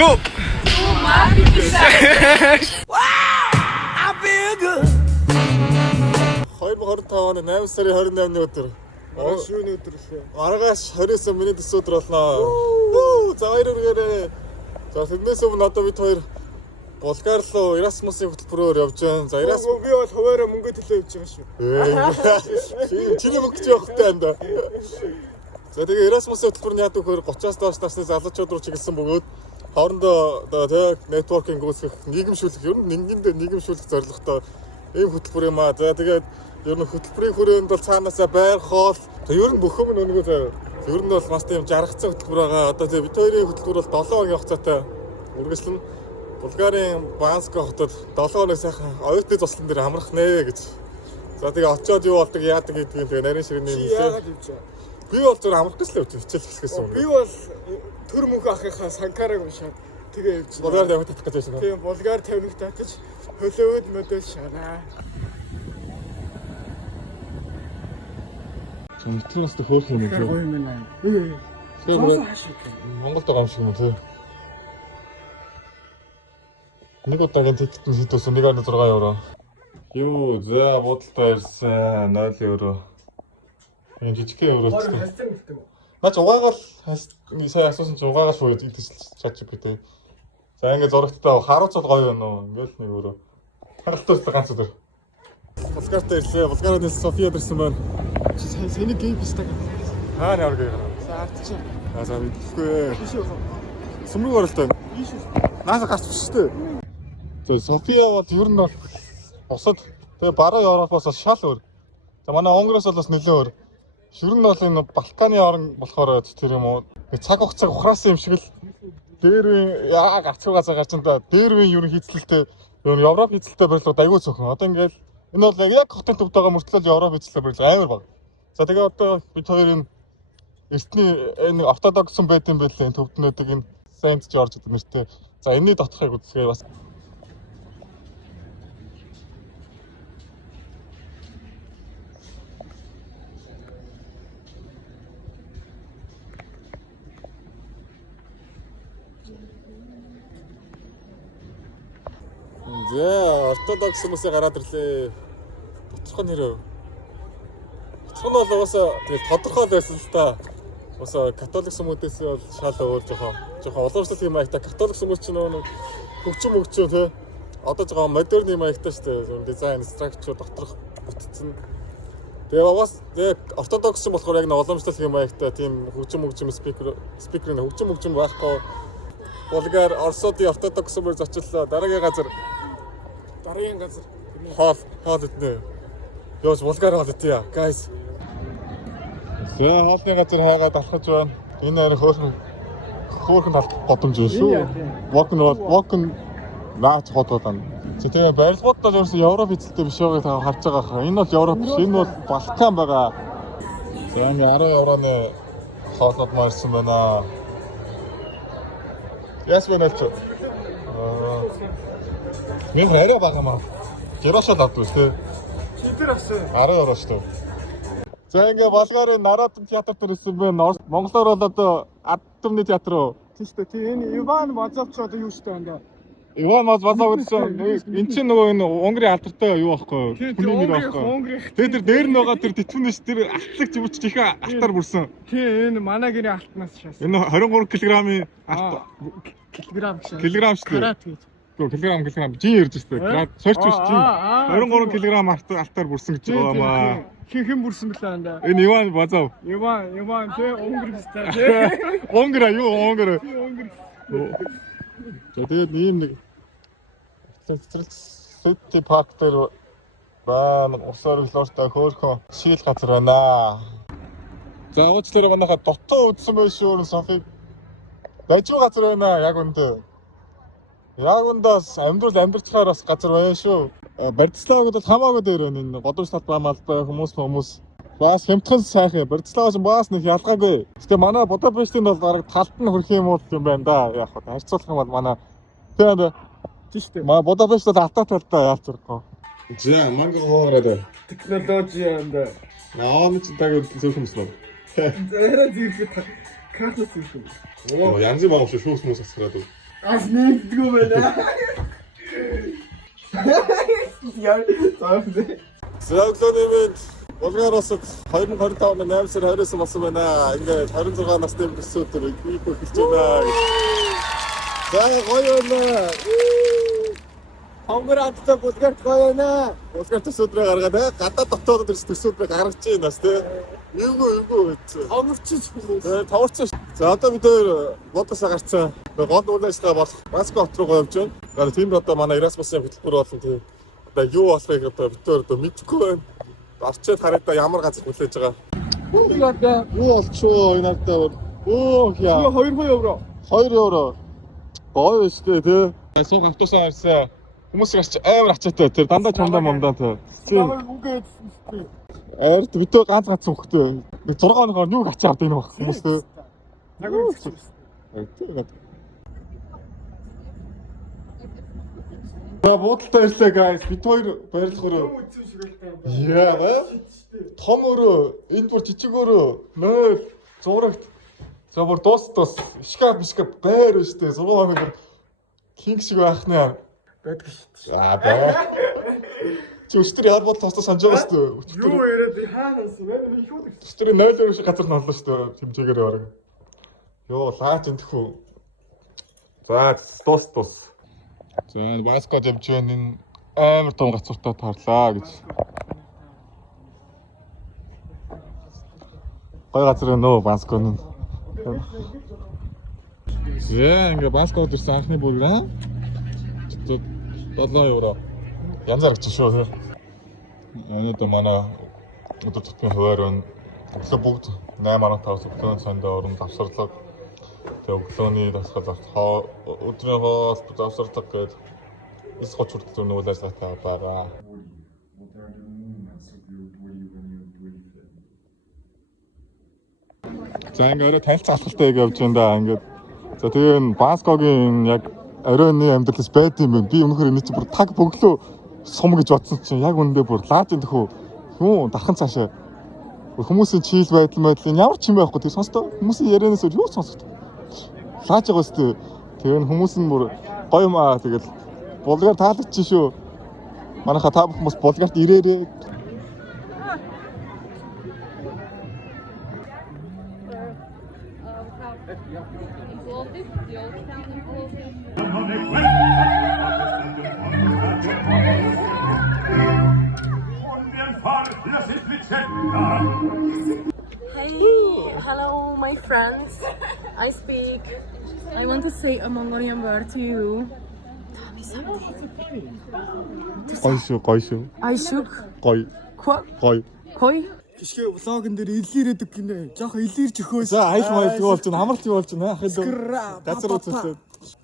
Go! I feel good. 2025 оны 8 сарын 28-ны өдөр. Шүүний өдөр лээ. Маргааш 29 миний төс өдөр болно. За хоёр үргээрээ. За тэрнээс өмнө одоо бид хоёр Булгар руу Erasmus-ийн хөтөлбөрөөр явж байна. За Erasmus Би бол хуваараа мөнгө төлөө явж байгаа шүү. чиний мөнгө ч явах хэрэгтэй энэ. За тэгээ Erasmus-ийн хөтөлбөр нь яадаг вөхөр 30-аас доош насны залуучууд руу чиглэсэн бөгөөд хоорондоо одоо тэг нэтворкинг үүсгэх, нийгэмшүүлэх, ер нь нийгэмшүүлэх зорилготой ийм хөтөлбөр юм аа. За тэгээд ер нь хөтөлбөрийн хүрээнд бол цаанаасаа байр хоол ер нь бүх юм өнгөө заяа. Ер нь бол бас тийм жаргацсан хөтөлбөр байгаа. Одоо тэгээд бид хоёрын хөтөлбөр бол 7 хоногийн хугацаатай үргэлжлэн Булгарын Банска хотод 7 хоног сайхан оюутны цуслан дээр амрах нэ гэж. За тэгээ очиод юу болдог яадаг гэдгийг тэгээ нарийн ширээний Яагаад явж байгаа? би бол зөв амрах гэж л хичээл хэлсэн юм. Би бол төр мөнх ахыхаа санкараг уншаад тэгээ явж байна. Булгар тавих татах гэж байна. Тийм Булгар тавих татаж хөлөөд мөдөл шанаа. Метроос дэх хөөх юм уу? Гоё юм аа. Монголд байгаа юм шиг юм тий. Нэг удаагийн тикет нь хэд өсөн 1.6 евро. Юу за бодолтой ирсэн 0 евро. Энэ жижигхэн евро гэсэн. Наач угаагаал сая асуусан чи угаагаал шүү гэж ChatGPT. За ингэ зурагттай харуулцал гоё байна уу? Ингээл нэг евро. Харалттай ганц өдөр. Булгартай ирлээ. Булгараас София ирсэн байна. Сэний гейм пистаг. Хаана явах гэж. За ардчих. За мэдхгүй. Биш үү? Сүмрэг оролтой. Биш үү? Нааса гарч шүү дээ. Тэгээ София бол ер нь бол бусад тэгээ баруун Европоос бол шал өөр. За манай Унгараас бол бас нэлээд өөр. Ер нь бол энэ Балканы орн болохоор тэр юм уу цаг хугацааг ухраасан юм шиг л дээр яа гацуугаас гарч энэ дээр үе ер нь хийцлэлтэй ер нь Европ хийцлэлтэй барилгууд аягүй цөөхөн. Одоо ингээл энэ бол яг хотын төвд байгаа мөртлөө Европ хийцлэлтэй барилга амар баг. За тэгээ одоо бид хоёр энэ эртний энэ ортодоксон байт юм байлээ энэ төвднөдөг энэ Saint George гэдэг нэртэй. За энэний дотхыг үзье бас. За ортодокс хүмүүсээ гараад ирлээ. Тодорхой нэрөө. Тодорхой нь бол угаасаа тэгэл тодорхой байсан л та. Угаасаа католик хүмүүдээс бол шал өөр жоохон уламжлалт юм аягта. Католик хүмүүс ч нэг хөгжим тий. Одоо жоохон модерн юм аягта шүү дээ. Дизайн, структур доторх бүтцэн. Тэгээ бас яг ортодокс болохоор яг нэг уламжлалт юм аягта. Тийм хөгжим спикерийн хөгжим байхгүй. Булгар Оросуудын ортодокс хүмүүс зочлоо. Дараагийн газар хоол иднэ. Ёос Булгар хоол идье, guys. За хоолны газар хаагаад алхаж байна. Энэ хоёр хөөхөн талт годомж шүү. Walk-in наач хотод байна. Тэгээ барилгууд бол ерөөсөө Европ эзэлтэй биш байгааг та харж байгаа хаа. Энэ бол Европ биш, энэ бол Балкан байгаа. За энэ 10 евроны хоолод марсан байна. Яс байна л ч. Мен арай бага маа. Герошол авдаг шүү дээ. Читэр авсан. 10 евро шүү дээ. За ингээ Болгарын Народный театр дээр ирсэн байна. Монголоор бол одоо ард түмний театр уу? Тийм шүү дээ. Энэ Иван Мазовч одоо юу шүү дээ. Иван Мазов гэсэн эн чинь нөгөө энэ Унгарын алдартай юу байхгүй юу? Хүний нэр байхгүй. Тэгээд тэр дээр нь байгаа тэр тэтвнэш тэр алтлаг живч ихэ алтаар бүрсэн. Тийм энэ манай гэрийн алтнаас шаасан. Энэ 23 кг-ийн килограмм шүү. Килограмм шүү. Карат гэж. Килограмм жин ярьж байна. Сорч биш жин. 23 кг алтаар бүрсэн гэж байгаа маа. Хэн бүрсэн бэлээ анда. Энэ Иван Мазов. Иван тий Унгар хэвээр тий. Унгар юу Унгар. За тэгээд ийм нэг City Park дээр байна. Усаар лоортой хөөхөн шийл газар байна. За уучлаарай манайха дотоо үдсэн байх шүү Софи. Бажуу газар байна яг үндэ. Яг үндээс амьдрахаар бас газар байна шүү. Бардиславагд бол хамаагүй дээр байна энэ годамж талбай малбай хүмүүс. Бас хямдхан сайхан. Бардиславаас бас нэг ялгаагүй. Гэтэ манай Будапештийн бол гараг талд нь хөрх юм уу юм байна да. Яг хаа харьцуулах юм бол манай тийм шүү дээ. Маа Будапешт бол алтаа талтай яалт зурхгүй. За манга хоороо. Технологи анда. Наамч таг зөвхөн юм. Зэрэг зэрэг картас юм. Янз бүр юм шүү хүмүүс асгараад. Аж нэгдгүү байна. Яа, таавд. Зөглөөний Болгар улсад 2025 оны 8 сар 20-аас болсон байна. Ингээд 26 настай төсөөдөр их хэлж байна. За гоё байна. Хонгоранттай Булгарт гоё байна. Булгарт төсөөдрөө гаргаад гадаад дотоод төсөөдрөө гаргаж байна бас тий. Эвгүй гэсэн. Хаврчиж хүмүүс. Таварч. За одоо бид хоёр бодосоо гарцсан. Гол үйл ажиллагаа болох Москва хот руу явж байна. Тэгэхээр тийм одоо манай Erasmus-ын хөтөлбөр болон тийм одоо юу болохыг одоо бид хоёр одоо мэдэхгүй байна. Орчод хараад ямар газар хүлээж байгаа. Юу болчихоо энэ надаа. Оо яа. 2 евро. 2 евро. Гоё шүү дээ тий. Сууг автобусаар ирсэн. Хүмүүс гарч амар ачаатай тэр дандаа чамдаа момдаа тий. Ямар үгээд шүү дээ. Ард битүү ганц хөхтэй. 6 хоногоор юу ачаа авдаг нэг хүмүүс тий. Яг үгүй. Буудалтай ирсэн guys. Бид хоёр баярлахаар. Яа. Том өрөө, энэ бүр жижиг өрөө. 0 зурагт. За бүр дуус. Шкаф байр өштэй 6 хоног кинг шиг байх нэ. Байдаг шүү дээ. Аа баа. Чи өчтөр яар бол тостоо санаж байгаа шүү дээ. Юу яриад хаанаас вэ? Их үү? Өчтөр 0 шиг газар ноллоо шүү дээ. Тэмцээгээр орог. Йоо лаач энтэхүү. За дуус. За энэ баскет явж байна. Энэ амар том гацууртаа таарлаа гэж. Гой газар нөө баскет нь. Яа ингээ баскет ирсэн анхны бүргэн. 7 евро. Янзаар гэж шүү. Өнөөдөр манай өдөр тутмын хуваар байна. Өглөө бүгд 8:15-аас өглөөний цайнд орон давсарлаг. Тэгээ өглөөний дасгал өдрийн хоол давсарлаг гээд 9:30 хүртэл зүүн үйл ажиллагаатай байгаа. За ингээд танилцах алхалтай явж байна да ингээд. За тэгээ энэ баскогийн яг оройны амьдралс байд юм байна. Би өнөхөр энэ чинь бүр таг бөглөө сум гэж бодсон чинь яг үндэ бүр лааж энэ хөө дархан цаашаа хүмүүсийн чийл байдлын ямар ч юм байхгүй тэг сонсдоо хүмүүсийн ярианаас юу сонсох лааж байгаа өстэй. Тэгээ хүмүүс нь бүр гоё юм аа тэгэл Булгар таалагдчих шүү. Манайха та хүмүүс Булгарт ирээрээ. Hey, hello my friends. I want to say a Mongolian word to you. Гоё шүү. Айшук. Гоё. Кой. Жишээ влогон дээр илэрээд гинэ. Жохо илэрж өгөөс. За айл майл юу болж байна? Хамралт юу болж байна? Ах илүү. Газар үзүүлээд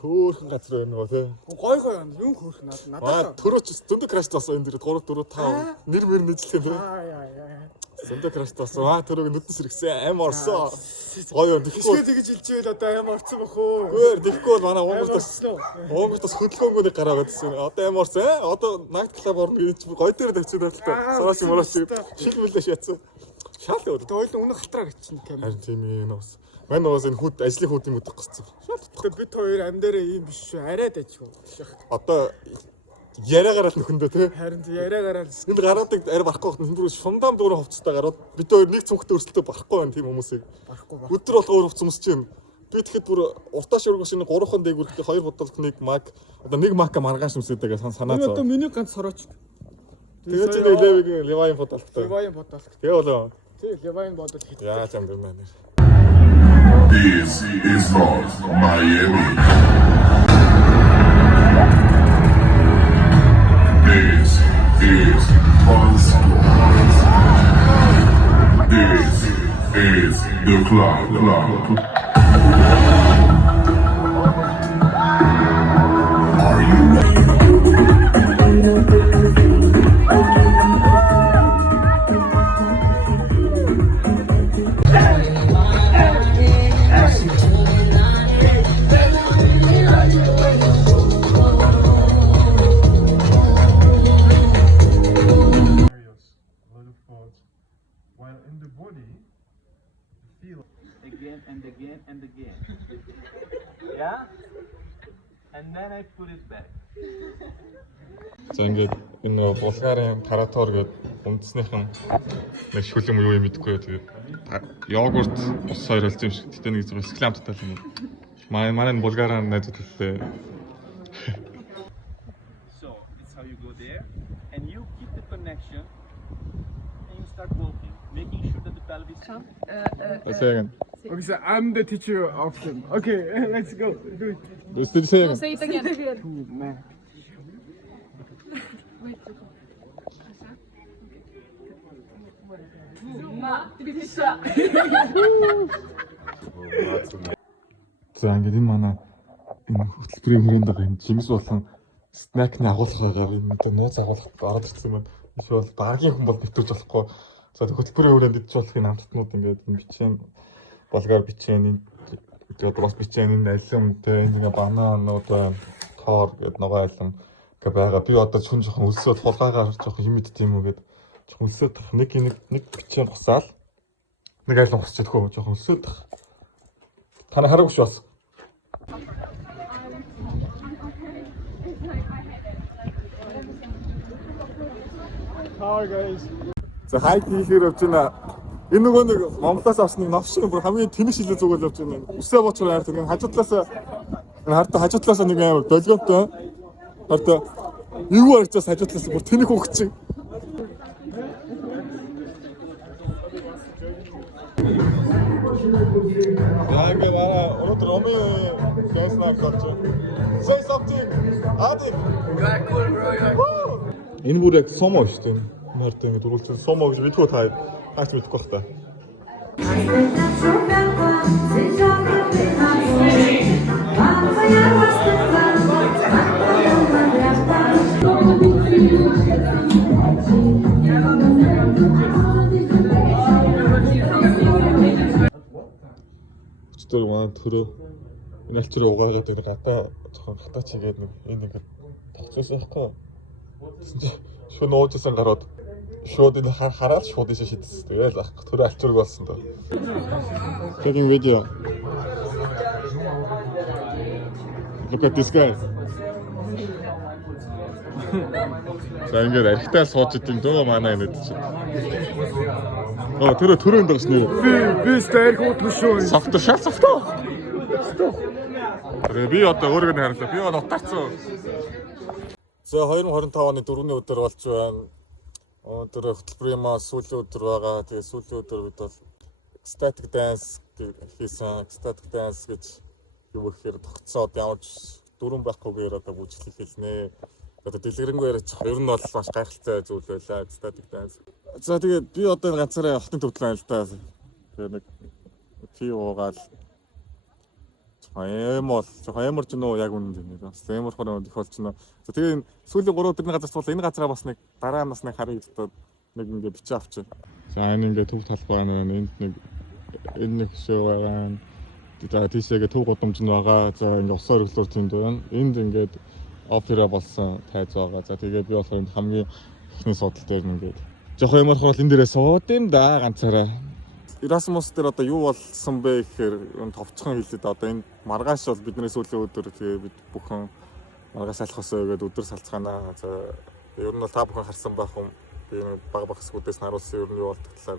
хөөхөн газар байна нөгөө тий. Гой юм. Юу хөөхн надад. Төрөөч зөндөг крашт болсон энэ дээр 3 4 5 нэр мэр нэжлээ тий. Яа. Зөндөг крашт болсон. Төрөөг нүдэн сэргсэн аим орсон. Гоё Тэхээ тэгэж илжээл одоо аим орсон бах уу? Гүр тэгэхгүй бол манай Монголд хөдөлгөөнгөө гараад ирсэн. Одоо аим орсон. Одоо нагт клуб орно гэж гоё дээр тавьчихсан байлтай. Сараш морош шил мэлээ шатсан. Шал өөр. Ойлон өнө хатраа гिचэн камер. Харин тийм ээ нуус. Манай нуус энэ хүд ажлын хүд юм удах гэсэн. Тэгээд бид хоёр амдаараа ийм биш шүү. Арайд ажгүй. Одоо яриагаар л нөхөндөө тий. Харин яриагаар л энд гараадаг ари барахгүй байна. Бүр шундам дөрөв хувцастай гараад бид хоёр нэг цүнхтэй өрсөлдөө барахгүй байна тийм хүмүүсийг. барахгүй. Өдөр болго өөр хувцас өмсөж байна. Би тэгэхэд бүр уртааш өргөш энэ 3хан дээгүүртээ 2 бодлого 1 мак. Одоо 1 мака маргааш өмсөдөг санаа зов. Одоо миний ганц сорооч. Тэгээд чинь Левайн бодолтой. Левайн бодол. Тэгээ болоо. Тэг Левайн бодол хит. Яа ч юм дэнэ. This is not Miami. This is Moscow. This is the club. Are you ready? While in the body, you feel again and again. and then I put it back. За ингээд энэ нөгөө Булгарын таратор гэдэг үндэснийхэн нэг шүлэг юм юу мэдэхгүй. Тэгээд йогурт ус хоёр хэлж юм шиг. Гэтэ нэг зөв скламттай л юм. Манай Булгараар найзууд хэллээ. So it's how you go there, and you keep the connection, and you start walking, making sure that the pelvis. Second. Okay, so I'm the teacher of them. Okay, let's go. Do it. Let's do the second. Say it again. Ooh, man. За ингээд энэ манай энэ хөтөлбөрийн хүрээнд байгаа энэ жимс болон снэкний агуулга байгаа. Энэ одоо нууц агуулгад ороод ирсэн юм байна. Их бол багийн хүн бол нэвтэрч болохгүй. За хөтөлбөрийн хүрээнд идэж болох энэ амттнууд ингээд энэ бичэн болгоор бичэн энэ тэгээд брос бичэн энэ алимтай энэ бананууд тоор гэдэг ногоо алим гэ байгаа. Би одоо хүн жоохон өлсөд хулгаагаар жоохон юм идэх юм уу гэд жоохон өлсөд нэг бичэн босаал нэг алим босч идэх үү жоохон өлсөд тана харагш бас. Hi guys. За хайт хийхээр явж байна. Энэ нөгөө нэг Монголоос авсан нэг новш бүр хамгийн тэнэг шилээ зүгэл явж байна. Үсээ боочроо хайр тэр хажуу талаас нэг амар долгионтой. Хараа юу харагдаж хажуу талаас бүр тэнэг хөнгөч чинь. Яг гэраа өнөөдөр омын гайснаар болж байна. Say something. Ади. Энэ бүр яг сомо шүү дээ. Нэртэй ингэ дөрвөлцөн сомо гэж мэдгүй та хаач мэдэхгүй бах та. Тэр маань төрөө энэ алчраа угаагаад энэ гадаа жоохон гадаа чигээд нэг энэ ингэ тогтсон байхгүй. Шууд нуужсан гараад шууд энэ хараад шууд ийшээ шидсэн. Тэгэл ах төрөө алчург болсон доо. Taking video. Look at this guy. За ингээд архитаа сууж идэв дөө манай энэ чинь. Төрөөнд байгаас нэр. Би стайр хөтлөш шүү. Софто. Би одоо өөрийгөө харьлаа. Би одоо утаарцсан. За 2025 оны 4-ний өдөр болж байна. Өнөөдөр хөтөлбөрийн сүүлийн өдөр байгаа. Тэгээ сүүлийн өдөр бид бол ecstatic dance хийсэн. Ecstatic dance гэж юу гэхээр тогтсоод ямар дөрөв байхгүйгээр одоо бүжиглэл хэлнэ. Одоо дэлгэрэнгүй яриач ер нь бол маш гайхалтай зүйл байлаа. Ecstatic dance. За тэгээд би одоо ганцаараа алтын төвдлөө л да. Тэгээ нэг пи уугаал Хаймар ч нөө яг үнэн дээ. Бас ямар хорон их болж байна. За тэгээ сүүлийн 3 өдрийн газарт бол энэ газараа бас нэг дараа нас нэг харыг өгдөө нэг ингэ бичиж авчих. За энэ ингэ төв талбай байна. Энд нэг шоу байгаа. За тийшээгээ төв гудамж нь байгаа. За ингэ усаар өглөөр тэнд байна. Энд ингээд опера болсон тайз байгаа. За тэгээ би болохоор энэ хамгийн ихний судал дээр ингээд жоохон ямар хол энэ дээрээ сууд юм да ганцаараа. Erasmus дээр одоо юу болсон бэ гэхээр энэ товчхон хэлээд одоо энэ маргааш бол бидний сүүлийн өдөр тэгээ бид бүхэн маргааш алхасаа өгөөд өдөр салцгаанаа. За ер нь бол та бүхэн харсан байх юм. Би баг хэсгүүдээс харуулсан ер нь юу болдог талаар.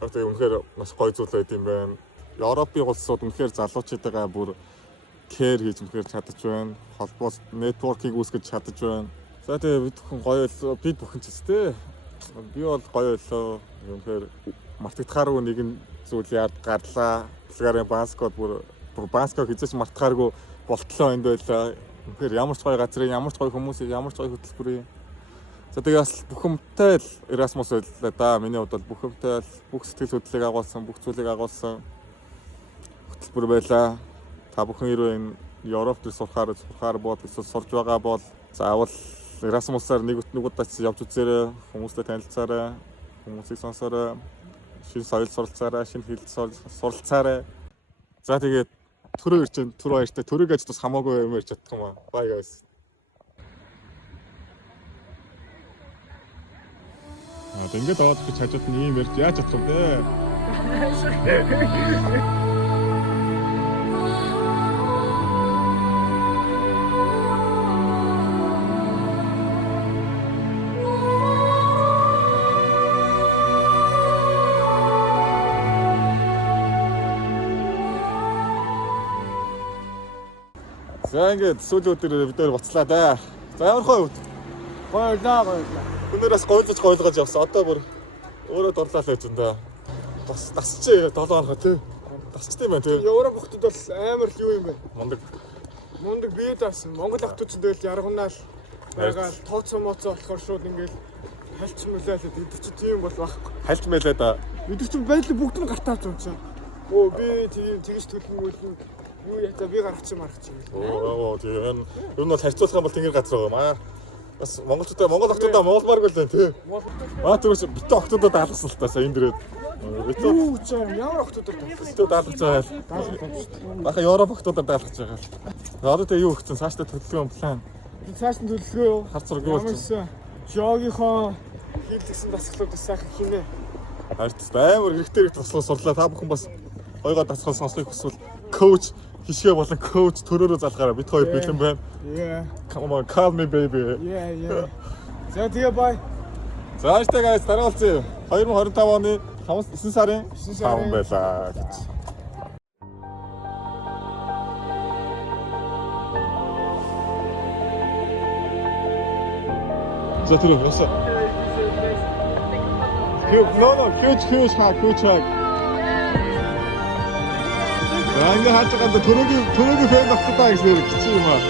Тэгээ үнэхээр маш гоё зүйл байт юм байна. Европын улсууд үнэхээр залуучуудаа бүр care хийж үнэхээр чадаж байна. Холбоо networking үүсгэж чадаж байна. За тэгээ бид бүхэн гоё бид бүхэн ч тест. Би бол гоё байлоо. Үнэхээр мартагдахааргүй нэгэн зүйл яад гарлаа. Булгарын баскет бүр баскет хийж мартахааргүй болтлоо энд байлаа. Үнэхээр ямар ч гоё газрын, ямар ч гоё хүмүүсийн, ямар ч гоё хөтөлбөрийн. За тэгээ бас бүхэмдээ л Erasmus байлаа да. Миний хувьд бол бүхэмдээ л бүх сэтгэл хөдлөлийг агуулсан, бүх зүйлийг агуулсан хөтөлбөр байлаа. Та бүхэн ирвэ энэ Европт сурахаар бод эсвэл сурж байгаа бол заавал Erasmus-аар нэг удаа явж үзээрэй. Хүмүүстэй танилцаарай. Хүмүүсийг сонсоорой. Шинэ соёл суралцаарай, шинэ хэл суралцаарай. За тэгээд төрөө ирж байна. Төрөө баяртай. Төрөөг ажид бас хамаагүй юм ярьж чадах юм аа. Bye guys. Тэгээд аваад би хажууд нь ийм ярьж яаж чадах вэ? За ингээд сүүлийн өдөр бид нэр буцлаа да. За ямар хөө. Гоёлаа. Өнөөдрөөс гойлгож явсан. Одоо бүр өөрөө дурлаа л байж энэ. Бас тасчээ 7 хоног тий. Тасчтай байна тий. Европ хотод бол амар л юу юм бэ? Мундаг бие даасан. Монгол хотод ч тэгэл яргунаал байгаа л тооцоо моцоо болохоор шууд ингээд хальч мөлөөлөд бид чи тийм бол байхгүй. Хальт мэлээ да. Бид чинь байдлаа бүгд нь гартааж юм чинь. Өө би тэгж төлмөл юу яа би гаргачих маргач юм. Оо тийм. Юу нь бол харьцуулах юм бол тэнгэр газар байгаа маа. Бас монголчуудаа монгол охтуудаа монголмааргүй л тий. Түрүүс бит охтуудаа даалгасан л таасаа энэ дээрээ. Юу ч ямар охтуудаа даалгаж байгаа л. Баха Европ охтуудаа даалгаж байгаа л. Одоо тэгээ юу өгсөн цаашдаа төлөвлөгөө план. Цааш нь төлөвлөгөө юу? Харцраг юу болсон? Жогийнхоо хийлгсэн дасгалуудаас сайхан хийнэ. Харц амар хэрэгтэй туслах сурлаа. Та бүхэн бас хоёроо дасгал сонсохыг хүсвэл коуч хишээ болон коуч төрөөрөө залгаараа бид хоёр бэлэн байна. Yeah. Come on, call me baby. Yeah. За тэгээ бай. За аштай guys дараалцъя. 2025 оны 9 сарын 5 байлаа гэж. За тэр яса. Huge hug. За ингэ хаач байгаа төрөгийн фэн авчихтаа гэж нэр хэцүү юм аа.